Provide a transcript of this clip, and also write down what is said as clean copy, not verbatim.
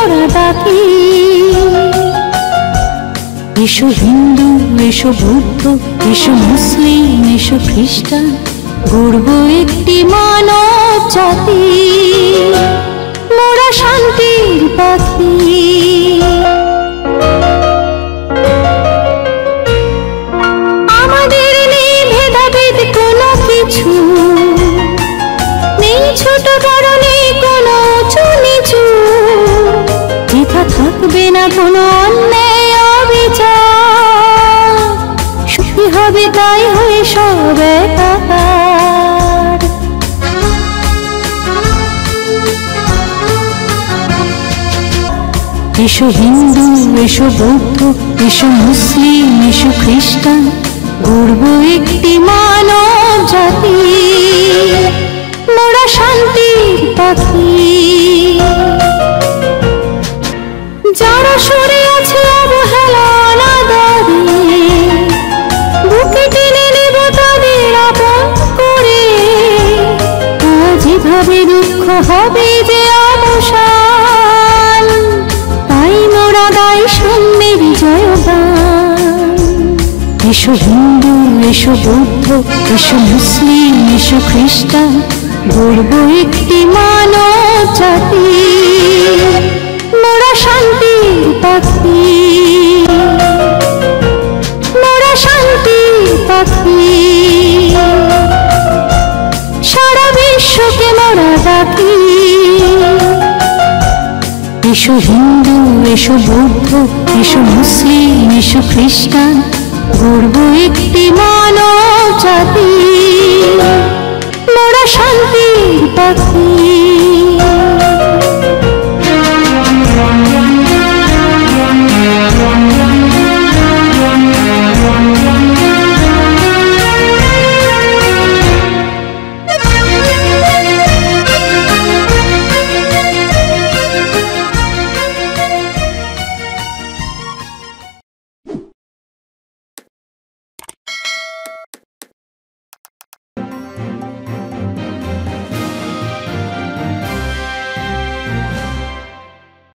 মোরা ডাকি। এসো হিন্দু, এসো বৌদ্ধ, এসো মুসলিম, এসো খ্রিস্টান, গড়ব একটি মানব জাতি, মোরা শান্তির পাখি। আমাদের নেই ভেদাভেদ কোনো কিছু, নেই ছোট বড়, নেই কোনো উঁচু নিচু, এটা থাকবে না কোনো অন্যায় অবিচার, সুখী হবে তাই হয়ে সব একাকার। এসো হিন্দু, এসো বৌদ্ধ, এসো মুসলিম, এসো খ্রিস্টান, গড়ব একটি মানব জাতি, মোরা শান্তির পাখি। যারা সরে আছে অবহেলা অনাদরে, বুকে টেনে নেব তাদের আপন করে, আজ এভাবে দুঃখ হবে যে অবসান, তাই মোরা গাই সাম্যের জয়গান। এসো হিন্দু, এসো বৌদ্ধ, এসো মুসলিম, এসো খ্রিস্টান, গড়ব একটি মানব জাতি, মোরা শান্তির পাখি, মোরা শান্তির পাখি। সারা বিশ্বকে মোরা ডাকি। এসো হিন্দু, এসো বৌদ্ধ, এসো মুসলিম, এসো খ্রিস্টান, গড়ব একটি মানব জাতি।